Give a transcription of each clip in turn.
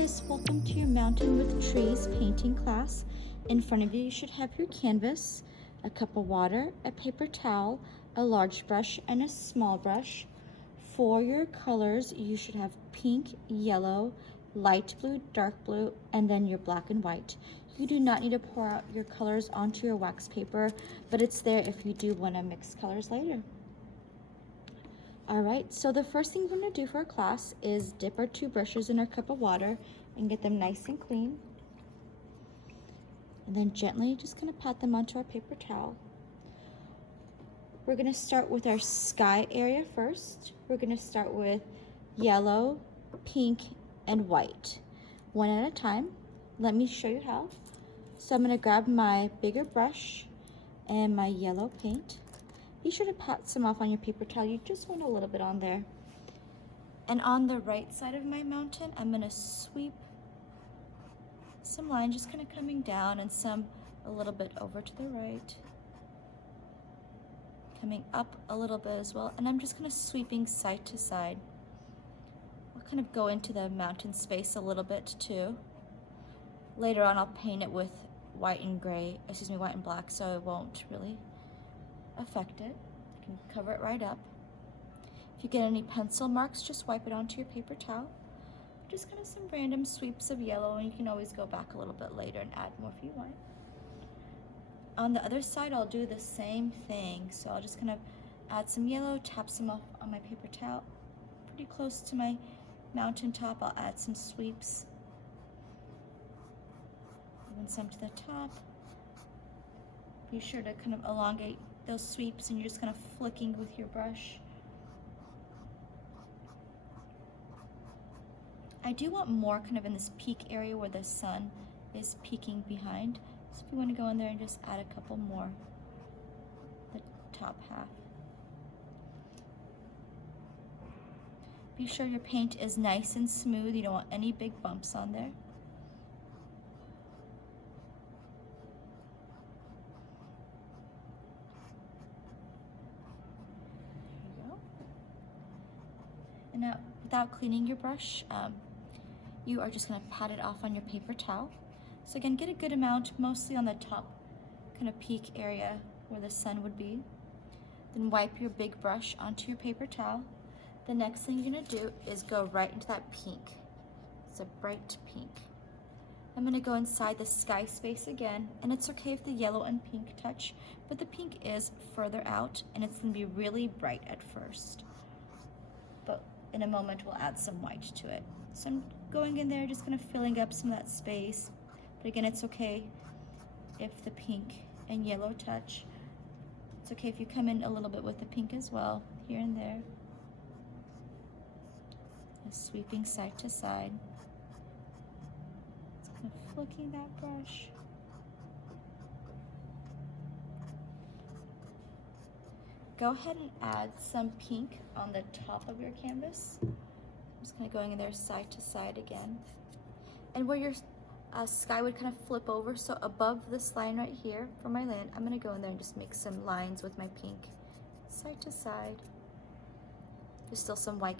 artist, welcome to your Mountain with Trees painting class. In front of you, you should have your canvas, a cup of water, a paper towel, a large brush, and a small brush. For your colors, you should have pink, yellow, light blue, dark blue, and then your black and white. You do not need to pour out your colors onto your wax paper, but it's there if you do want to mix colors later. All right, so the first thing we're gonna do for our class is dip our two brushes in our cup of water and get them nice and clean. And then gently just gonna pat them onto our paper towel. We're gonna start with our sky area first. We're gonna start with yellow, pink, and white. One at a time. Let me show you how. So I'm gonna grab my bigger brush and my yellow paint. Be sure to pat some off on your paper towel. You just want a little bit on there. And on the right side of my mountain, I'm gonna sweep some lines, just kind of coming down, and some a little bit over to the right. Coming up a little bit as well. And I'm just kind of sweeping side to side. I'll kind of go into the mountain space a little bit too. Later on, I'll paint it with white and black, so it won't really affect it. You can cover it right up. If you get any pencil marks, just wipe it onto your paper towel. Just kind of some random sweeps of yellow, and you can always go back a little bit later and add more if you want. On the other side, I'll do the same thing. So I'll just kind of add some yellow, tap some off on my paper towel. Pretty close to my mountain top, I'll add some sweeps. Even some to the top. Be sure to kind of elongate those sweeps, and you're just kind of flicking with your brush. I do want more kind of in this peak area where the sun is peeking behind. So if you want to go in there and just add a couple more, the top half. Be sure your paint is nice and smooth. You don't want any big bumps on there. And now, without cleaning your brush, you are just going to pat it off on your paper towel. So again, get a good amount, mostly on the top kind of peak area where the sun would be. Then wipe your big brush onto your paper towel. The next thing you're going to do is go right into that pink. It's a bright pink. I'm going to go inside the sky space again, and it's okay if the yellow and pink touch, but the pink is further out, and it's going to be really bright at first. But in a moment, we'll add some white to it. So I'm going in there, just kind of filling up some of that space. But again, it's okay if the pink and yellow touch. It's okay if you come in a little bit with the pink as well, here and there. Just sweeping side to side. Just kind of flicking that brush. Go ahead and add some pink on the top of your canvas. I'm just kind of going in there side to side again. And where your sky would kind of flip over, so above this line right here for my land, I'm going to go in there and just make some lines with my pink side to side. There's still some white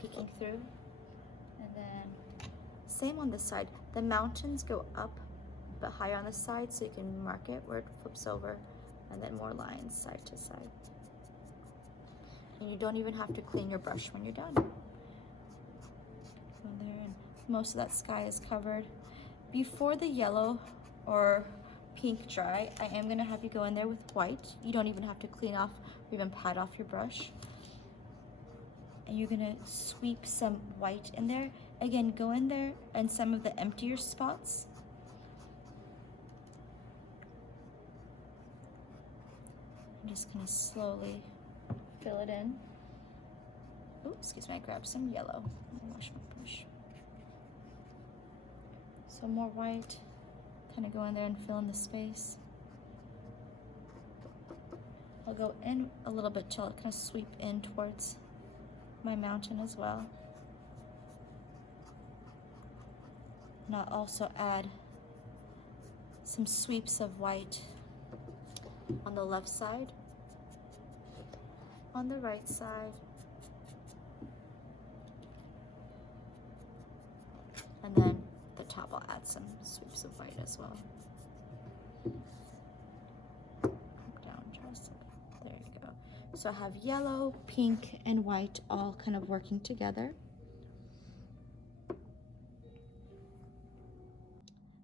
peeking through. And then same on this side. The mountains go up a bit higher on the side, so you can mark it where it flips over, and then more lines side to side. And you don't even have to clean your brush when you're done. Go in there, and most of that sky is covered. Before the yellow or pink dry, I am gonna have you go in there with white. You don't even have to clean off or even pat off your brush. And you're gonna sweep some white in there. Again, go in there and some of the emptier spots. I'm just gonna slowly fill it in. Oh, excuse me, I grabbed some yellow. Let me wash my brush. So more white, kind of go in there and fill in the space. I'll go in a little bit till it kind of sweep in towards my mountain as well. And I'll also add some sweeps of white on the left side, on the right side, And then the top, I'll add some sweeps of white as well. Down just, there you go. So I have yellow, pink, and white all kind of working together.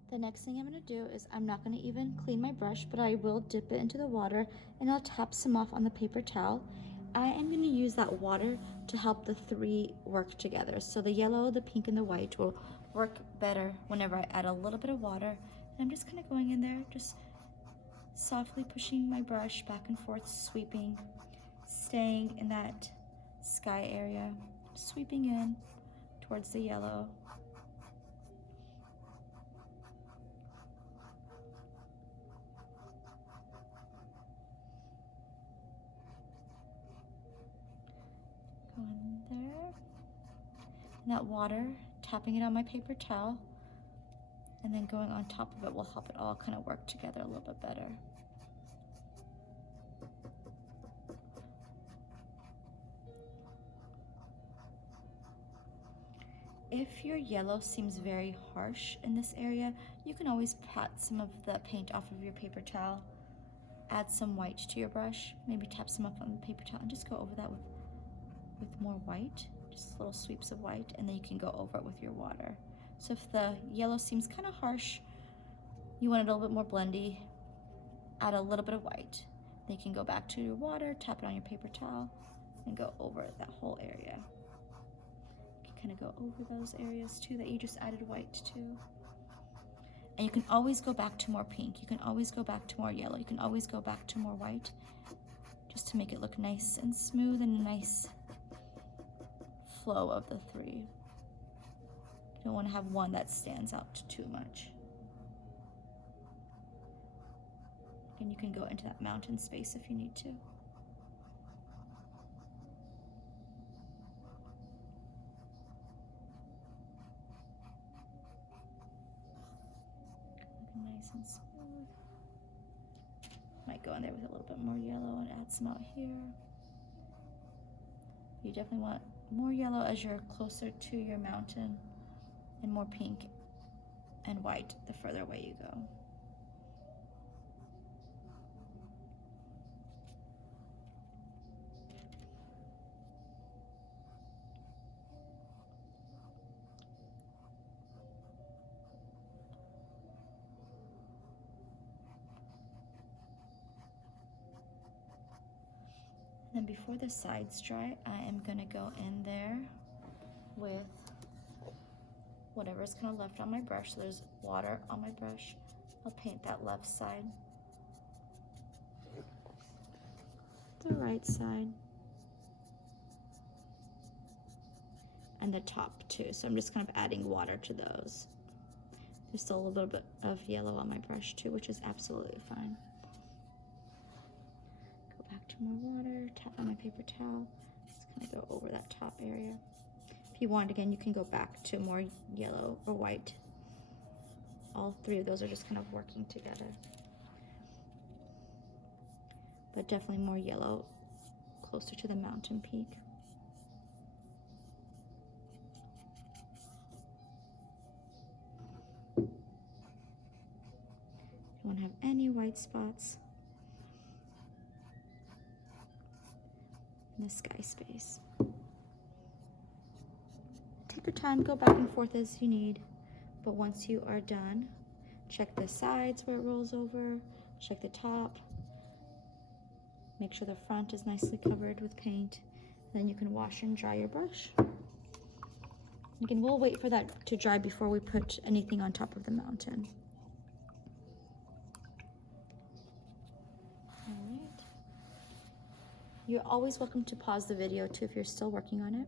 The next thing I'm gonna do is I'm not gonna even clean my brush, but I will dip it into the water and I'll tap some off on the paper towel. I am gonna use that water to help the three work together. So the yellow, the pink, and the white will work better whenever I add a little bit of water. And I'm just kind of going in there, just softly pushing my brush back and forth, sweeping, staying in that sky area, sweeping in towards the yellow. Go in there. And that water, tapping it on my paper towel, and then going on top of it will help it all kind of work together a little bit better. If your yellow seems very harsh in this area, you can always pat some of the paint off of your paper towel, add some white to your brush, maybe tap some up on the paper towel and just go over that with more white, just little sweeps of white, and then you can go over it with your water. So if the yellow seems kind of harsh, you want it a little bit more blendy, add a little bit of white. Then you can go back to your water, tap it on your paper towel, and go over that whole area. You can kind of go over those areas too that you just added white to. And you can always go back to more pink. You can always go back to more yellow. You can always go back to more white, just to make it look nice and smooth and a nice flow of the three. You don't want to have one that stands out too much. And you can go into that mountain space if you need to. Looking nice and smooth. Might go in there with a little bit more yellow and add some out here. You definitely want more yellow as you're closer to your mountain, and more pink and white the further away you go. And before the sides dry, I am gonna go in there with whatever's kind of left on my brush. So there's water on my brush. I'll paint that left side, the right side, and the top too. So I'm just kind of adding water to those. There's still a little bit of yellow on my brush too, which is absolutely fine. Go back to more water, tap on my paper towel. Just kind of go over that top area. If you want, again, you can go back to more yellow or white. All three of those are just kind of working together. But definitely more yellow closer to the mountain peak. You won't have any white spots in the sky space. Take your time, go back and forth as you need, but once you are done, check the sides where it rolls over, check the top, make sure the front is nicely covered with paint, then you can wash and dry your brush. Again, we'll wait for that to dry before we put anything on top of the mountain. All right. You're always welcome to pause the video too if you're still working on it.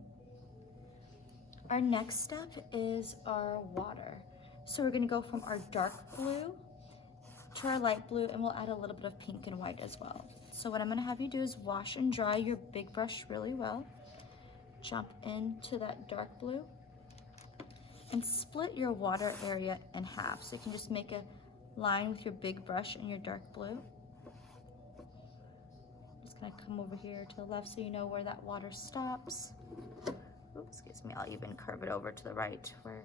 Our next step is our water. So we're gonna go from our dark blue to our light blue, and we'll add a little bit of pink and white as well. So what I'm gonna have you do is wash and dry your big brush really well. Jump into that dark blue and split your water area in half. So you can just make a line with your big brush and your dark blue. Just gonna come over here to the left so you know where that water stops. Oops, excuse me, I'll even curve it over to the right where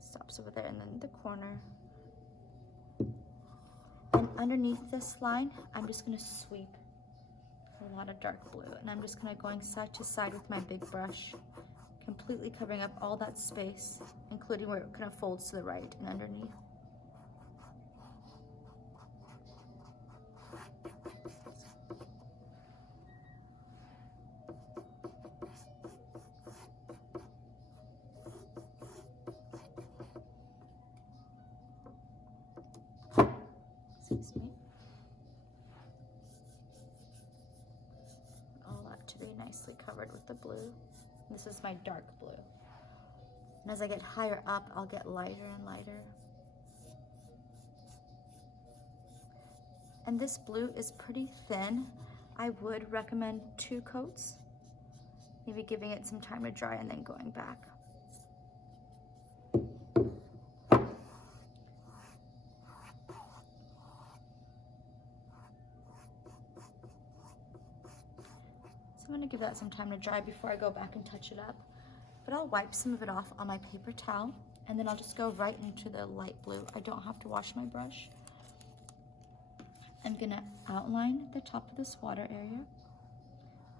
Stops over there and then the corner. And underneath this line, I'm just gonna sweep a lot of dark blue, and I'm just gonna going side to side with my big brush, completely covering up all that space, including where it kind of folds to the right and underneath. Excuse me. All that to be nicely covered with the blue. This is my dark blue. And as I get higher up, I'll get lighter and lighter. And this blue is pretty thin. I would recommend 2 coats, maybe giving it some time to dry and then going back. So I'm gonna give that some time to dry before I go back and touch it up. But I'll wipe some of it off on my paper towel, and then I'll just go right into the light blue. I don't have to wash my brush. I'm gonna outline the top of this water area,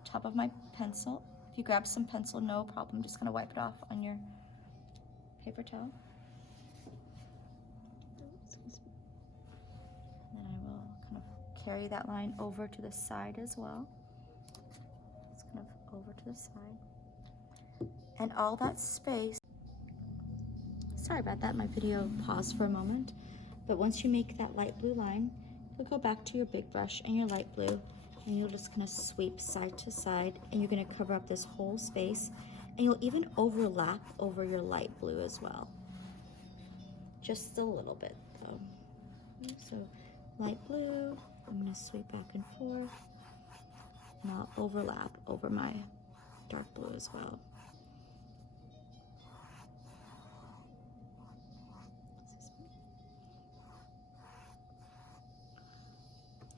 top of my pencil. If you grab some pencil, no problem. I'm just gonna wipe it off on your paper towel. And then I will kind of carry that line over to the side as well. It's kind of over to the side. And all that space, sorry about that, my video paused for a moment. But once you make that light blue line, you'll go back to your big brush and your light blue, and you'll just kind of sweep side to side, and you're going to cover up this whole space, and you'll even overlap over your light blue as well. Just a little bit though. So light blue, I'm going to sweep back and forth, and I'll overlap over my dark blue as well.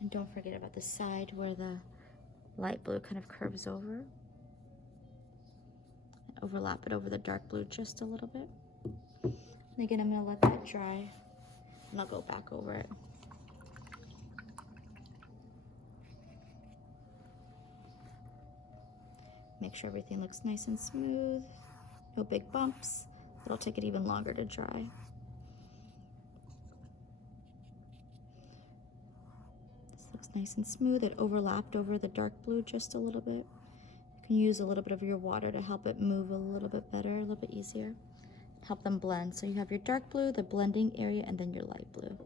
And don't forget about the side where the light blue kind of curves over. And overlap it over the dark blue just a little bit. And again, I'm going to let that dry, and I'll go back over it. Make sure everything looks nice and smooth. No big bumps. It'll take it even longer to dry. Looks nice and smooth. It overlapped over the dark blue just a little bit. You can use a little bit of your water to help it move a little bit better, a little bit easier. Help them blend. So you have your dark blue, the blending area, and then your light blue.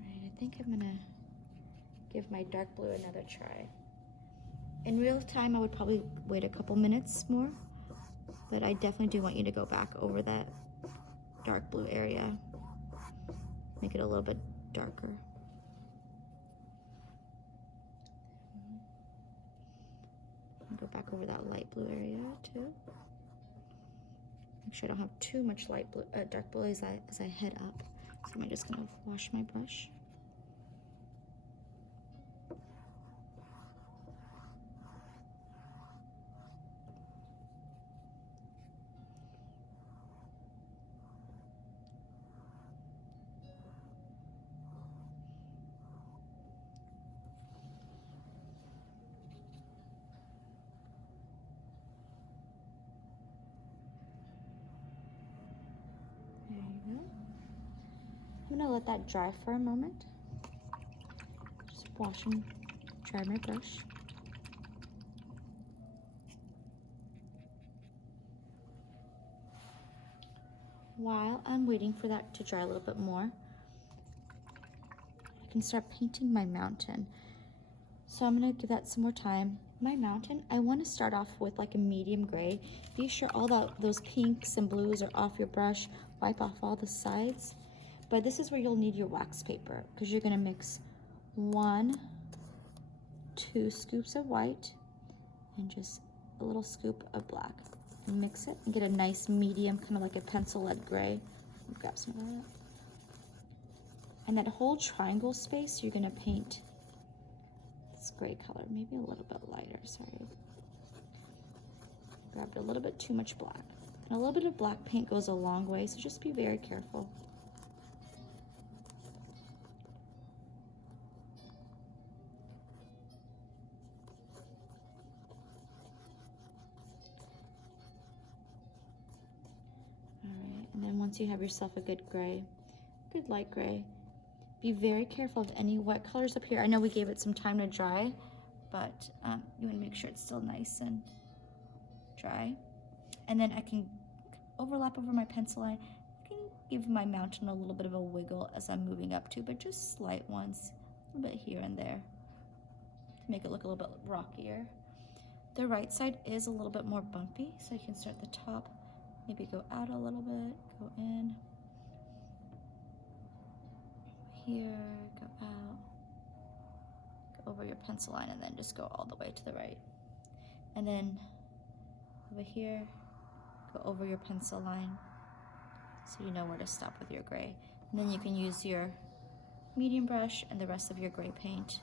All right, I think I'm gonna give my dark blue another try. In real time, I would probably wait a couple minutes more, but I definitely do want you to go back over that dark blue area. Make it a little bit darker. And go back over that light blue area too. Make sure I don't have too much light blue, dark blue as I head up. So I'm just gonna wash my brush. I'm gonna let that dry for a moment. Just wash and dry my brush. While I'm waiting for that to dry a little bit more, I can start painting my mountain. So I'm gonna give that some more time. My mountain, I wanna start off with like a medium gray. Be sure all those pinks and blues are off your brush. Wipe off all the sides. But this is where you'll need your wax paper, because you're gonna mix 1, 2 scoops of white and just a little scoop of black. And mix it and get a nice medium, kind of like a pencil lead gray. Grab some of that. And that whole triangle space, you're gonna paint this gray color, maybe a little bit lighter, sorry. Grabbed a little bit too much black. And a little bit of black paint goes a long way, so just be very careful. Alright, and then once you have yourself a good gray, good light gray, be very careful of any wet colors up here. I know we gave it some time to dry, but you want to make sure it's still nice and dry. And then I can overlap over my pencil line. I can give my mountain a little bit of a wiggle as I'm moving up to, but just slight ones, a little bit here and there to make it look a little bit rockier. The right side is a little bit more bumpy, so you can start at the top, maybe go out a little bit, go in, here, go out, go over your pencil line, and then just go all the way to the right. And then over here, go over your pencil line so you know where to stop with your gray. And then you can use your medium brush and the rest of your gray paint.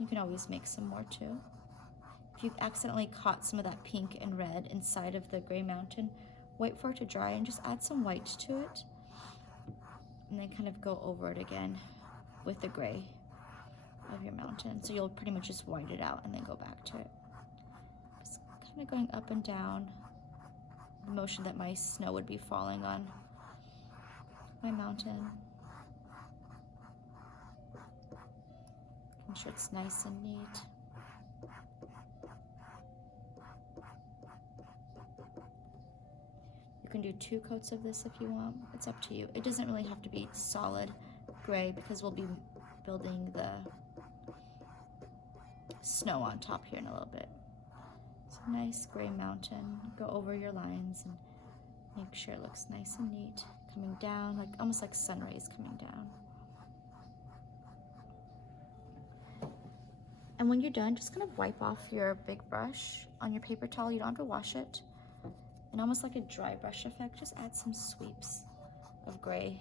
You can always make some more too. If you've accidentally caught some of that pink and red inside of the gray mountain, wait for it to dry and just add some white to it. And then kind of go over it again with the gray of your mountain. So you'll pretty much just white it out and then go back to it. Just kind of going up and down, the motion that my snow would be falling on my mountain. Making sure it's nice and neat. You can do 2 coats of this if you want. It's up to you. It doesn't really have to be solid gray because we'll be building the snow on top here in a little bit. It's a nice gray mountain. Go over your lines and make sure it looks nice and neat. Coming down, like almost like sun rays coming down. And when you're done, just kind of wipe off your big brush on your paper towel. You don't have to wash it. And almost like a dry brush effect, just add some sweeps of gray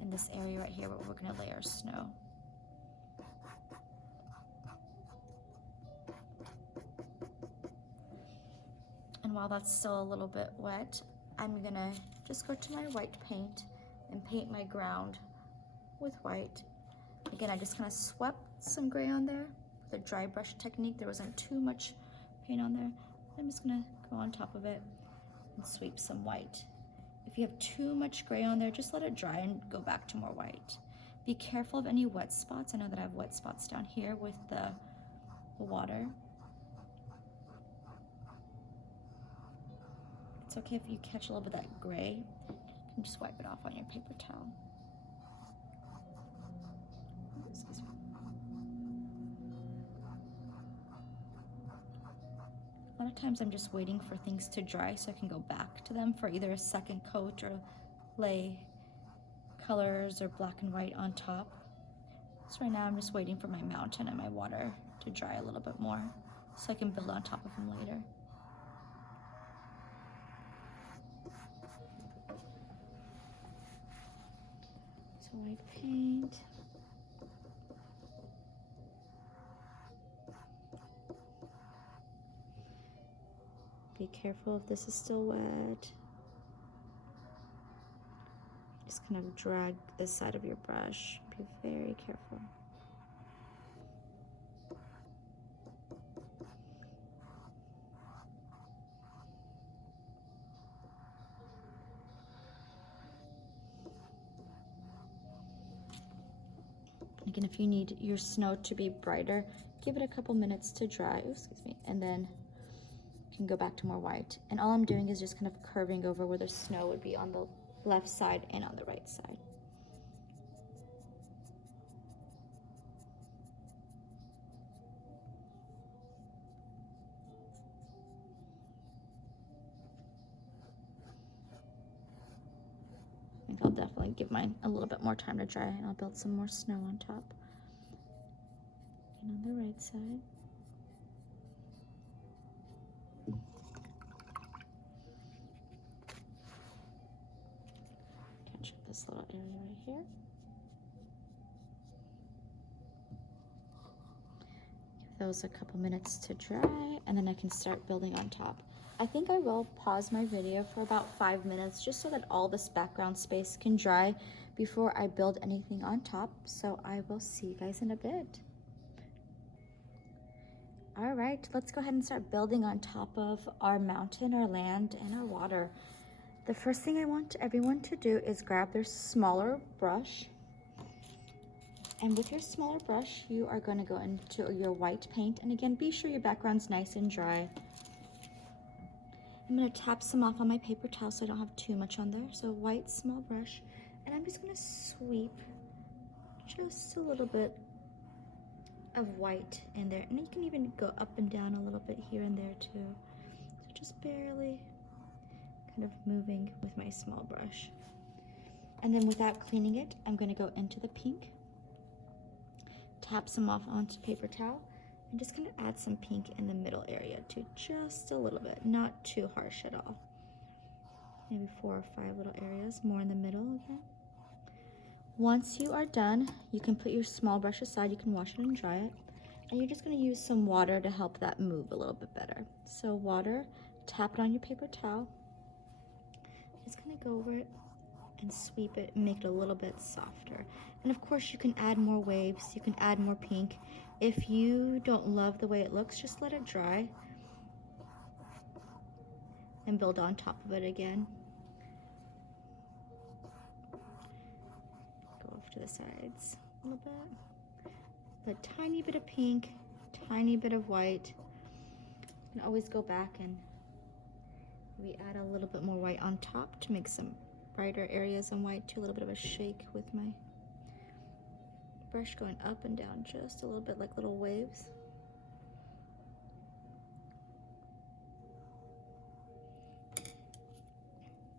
in this area right here where we're gonna lay our snow. And while that's still a little bit wet, I'm gonna just go to my white paint and paint my ground with white. Again, I just kind of swept some gray on there with a dry brush technique. There wasn't too much paint on there. I'm just gonna go on top of it and sweep some white. If you have too much gray on there, just let it dry and go back to more white. Be careful of any wet spots. I know that I have wet spots down here with the water. It's okay if you catch a little bit of that gray. You can just wipe it off on your paper towel. Excuse me. A lot of times I'm just waiting for things to dry so I can go back to them for either a second coat or lay colors or black and white on top. So right now I'm just waiting for my mountain and my water to dry a little bit more so I can build on top of them later. So white paint. Be careful if this is still wet. Just kind of drag the side of your brush. Be very careful. Again, if you need your snow to be brighter, give it a couple minutes to dry, excuse me, and then you can go back to more white. And all I'm doing is just kind of curving over where the snow would be on the left side and on the right side. I think I'll definitely give mine a little bit more time to dry and I'll build some more snow on top. And on the right side. Catch up this little area right here. Give those a couple minutes to dry and then I can start building on top. I think I will pause my video for about 5 minutes just so that all this background space can dry before I build anything on top. So I will see you guys in a bit. All right, let's go ahead and start building on top of our mountain, our land, and our water. The first thing I want everyone to do is grab their smaller brush. And with your smaller brush, you are going to go into your white paint. And again, be sure your background's nice and dry. I'm going to tap some off on my paper towel so I don't have too much on there. So white small brush. And I'm just going to sweep just a little bit of white in there. And you can even go up and down a little bit here and there too. So just barely kind of moving with my small brush. And then without cleaning it, I'm going to go into the pink. Tap some off onto paper towel. And just kind of add some pink in the middle area too, just a little bit, not too harsh at all. Maybe 4 or 5 little areas, more in the middle again. Once you are done, you can put your small brush aside, you can wash it and dry it. And you're just going to use some water to help that move a little bit better. So water, tap it on your paper towel. Just kind of go over it and sweep it and make it a little bit softer. And of course you can add more waves, you can add more pink. If you don't love the way it looks, just let it dry and build on top of it again. Go off to the sides a little bit. A tiny bit of pink, tiny bit of white. You can always go back and maybe add a little bit more white on top to make some brighter areas in white too. A little bit of a shake with my brush going up and down just a little bit like little waves.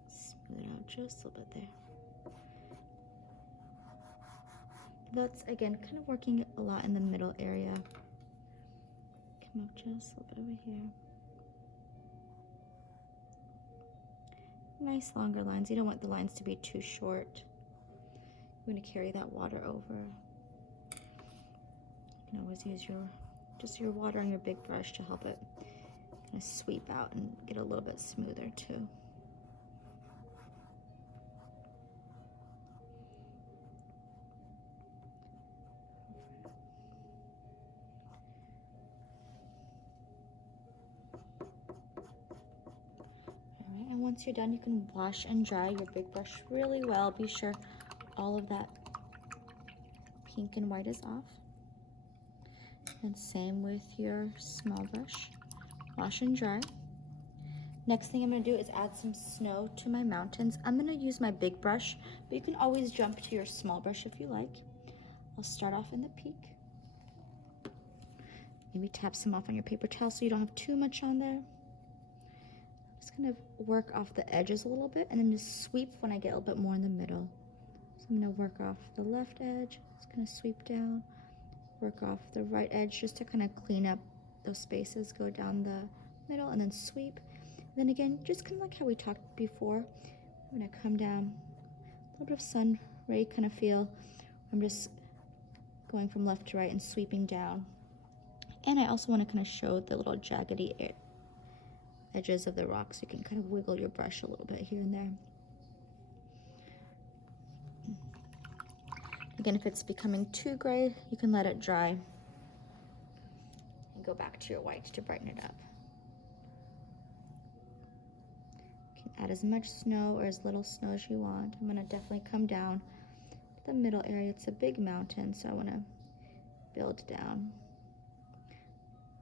Smooth it out just a little bit there. That's again kind of working a lot in the middle area. Come up just a little bit over here. Nice longer lines. You don't want the lines to be too short. You want to carry that water over. You can always use your water on your big brush to help it kind of sweep out and get a little bit smoother too. Alright, and once you're done, you can wash and dry your big brush really well. Be sure all of that pink and white is off. And same with your small brush. Wash and dry. Next thing I'm going to do is add some snow to my mountains. I'm going to use my big brush, but you can always jump to your small brush if you like. I'll start off in the peak. Maybe tap some off on your paper towel so you don't have too much on there. Just kind of work off the edges a little bit and then just sweep when I get a little bit more in the middle. So I'm going to work off the left edge, just kind of sweep down. Work off the right edge just to kind of clean up those spaces, go down the middle and then sweep. And then again, just kind of like how we talked before, I'm going to come down, a little bit of sun ray kind of feel. I'm just going from left to right and sweeping down. And I also want to kind of show the little jaggedy edges of the rocks. You can kind of wiggle your brush a little bit here and there. Again, if it's becoming too gray, you can let it dry and go back to your white to brighten it up. You can add as much snow or as little snow as you want. I'm going to definitely come down to the middle area. It's a big mountain, so I want to build down.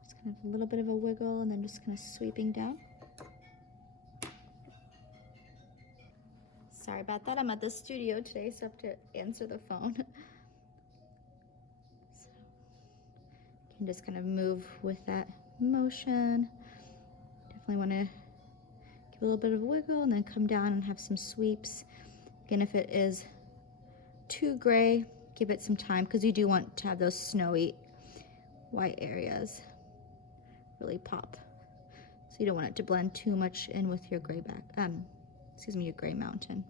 Just kind of a little bit of a wiggle and then just kind of sweeping down. Sorry about that. I'm at the studio today, so I have to answer the phone. So you can just kind of move with that motion. Definitely want to give a little bit of a wiggle and then come down and have some sweeps. Again, if it is too gray, give it some time because you do want to have those snowy white areas really pop. So you don't want it to blend too much in with your gray your gray mountain.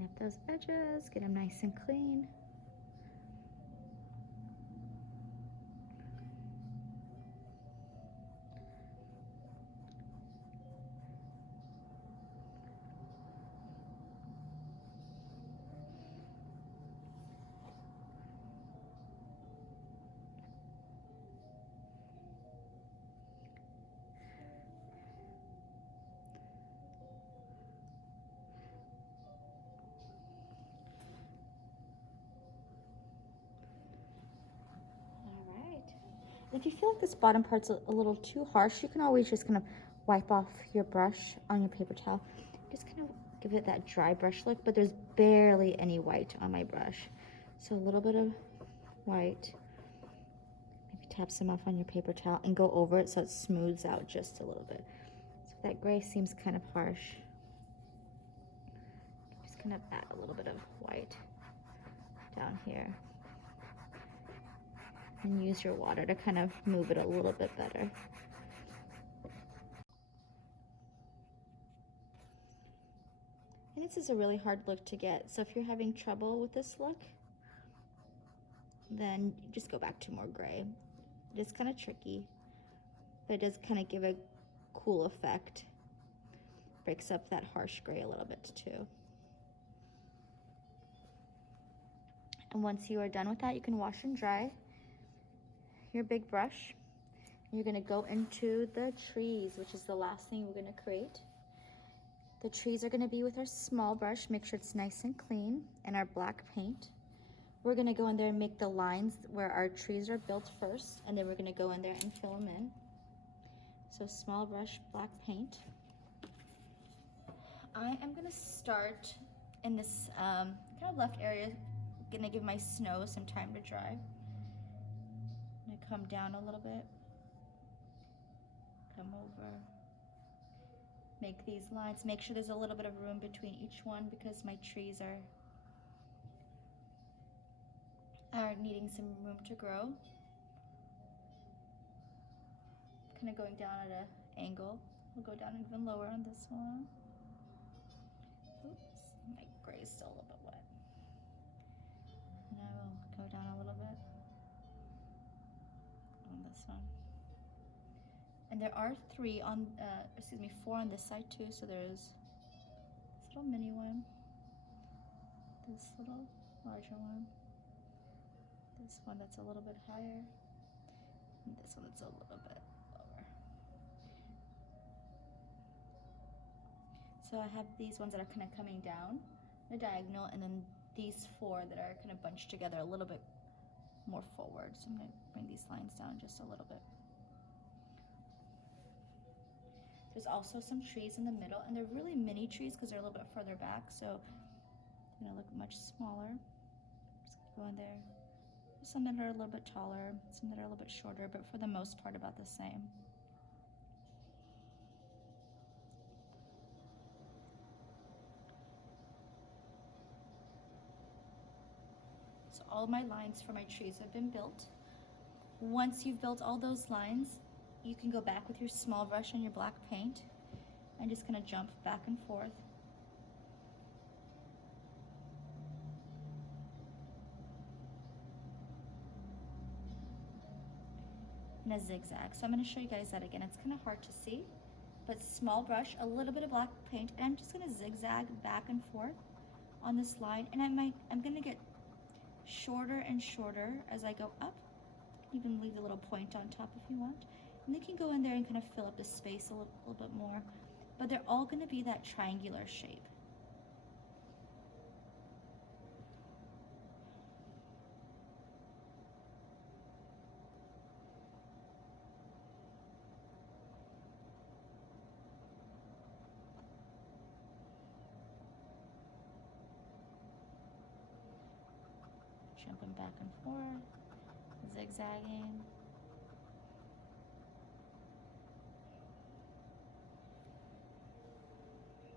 Clean up those edges, get them nice and clean. If you feel like this bottom part's a little too harsh, you can always just kind of wipe off your brush on your paper towel. Just kind of give it that dry brush look, but there's barely any white on my brush. So a little bit of white. Maybe tap some off on your paper towel and go over it so it smooths out just a little bit. So that gray seems kind of harsh. Just kind of add a little bit of white down here. And use your water to kind of move it a little bit better. And this is a really hard look to get, so if you're having trouble with this look, then just go back to more gray. It is kind of tricky, but it does kind of give a cool effect. Breaks up that harsh gray a little bit too. And once you are done with that, you can wash and dry your big brush. You're gonna go into the trees, which is the last thing we're gonna create. The trees are gonna be with our small brush. Make sure it's nice and clean, and our black paint. We're gonna go in there and make the lines where our trees are built first, and then we're gonna go in there and fill them in. So small brush, black paint. I am gonna start in this kind of left area. Gonna give my snow some time to dry. I'm gonna come down a little bit, come over, make these lines. Make sure there's a little bit of room between each one because my trees are needing some room to grow. Kind of going down at an angle. We'll go down even lower on this one. Oops, my gray is still a little bit wet. And I will go down a little bit on this one. And there are four on this side too. So there's this little mini one, this little larger one, this one that's a little bit higher, and this one that's a little bit lower. So I have these ones that are kind of coming down the diagonal, and then these four that are kind of bunched together a little bit more forward. So I'm going to bring these lines down just a little bit. There's also some trees in the middle, and they're really mini trees because they're a little bit further back, so they're gonna look much smaller. Just gonna go in there. There's some that are a little bit taller, some that are a little bit shorter, but for the most part about the same. So all of my lines for my trees have been built. Once you've built all those lines, you can go back with your small brush and your black paint and just kind of jump back and forth. In a zigzag. So I'm going to show you guys that again. It's kind of hard to see, but small brush, a little bit of black paint, and I'm just going to zigzag back and forth on this line, and I'm going to get shorter and shorter as I go up. Even leave a little point on top if you want. And you can go in there and kind of fill up the space a little bit more. But they're all going to be that triangular shape. Jumping back and forth, zigzagging.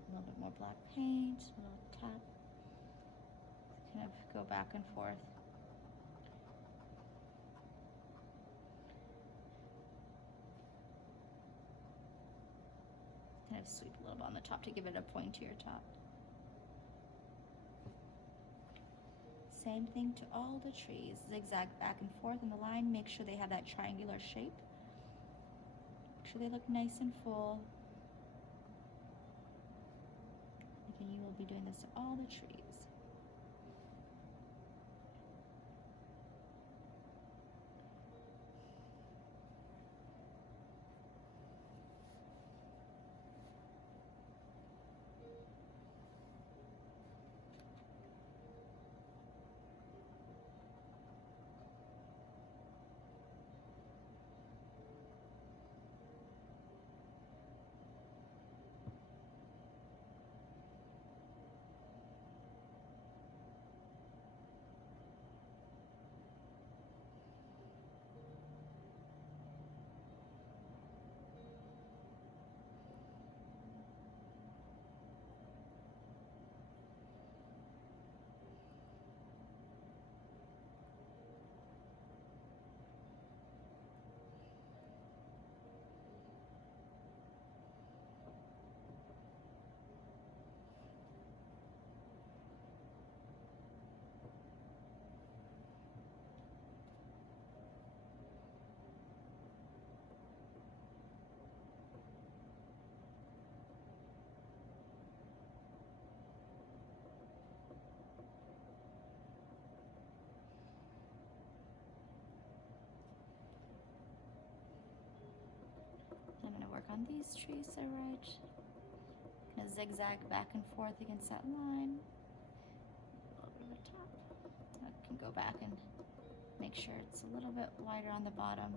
A little bit more black paint, a little tap. Kind of go back and forth. Kind of sweep a little bit on the top to give it a pointier top. same thing to all the trees. Zigzag back and forth in the line. Make sure they have that triangular shape. Make sure they look nice and full. Again, you will be doing this to all the trees. I'm going to work on these trees that are right. I'm going to zigzag back and forth against that line. A little bit of the top. I can go back and make sure it's a little bit wider on the bottom.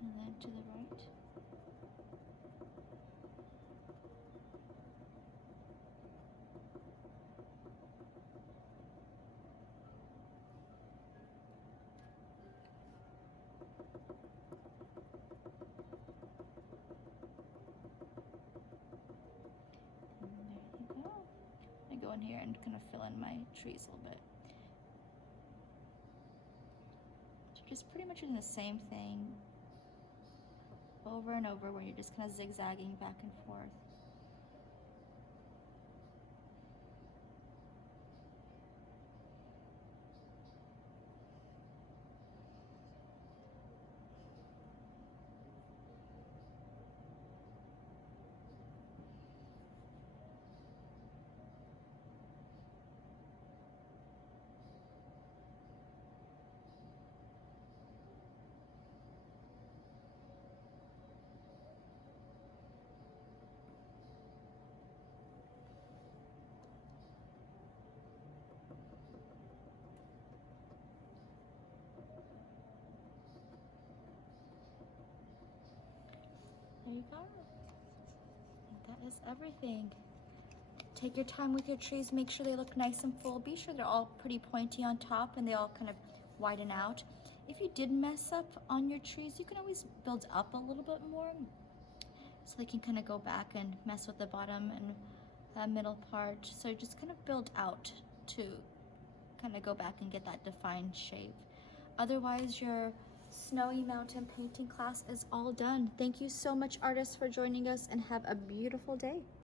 And then to the right. And there you go. I go in here and kind of fill in my trees a little bit. So just pretty much doing the same thing over and over, where you're just kind of zigzagging back and forth. There you go. That is everything. Take your time with your trees. Make sure they look nice and full. Be sure they're all pretty pointy on top and they all kind of widen out. If you did mess up on your trees, you can always build up a little bit more, so they can kind of go back and mess with the bottom and middle part. So just kind of build out to kind of go back and get that defined shape. Otherwise, your snowy mountain painting class is all done. Thank you so much, artists, for joining us, and have a beautiful day.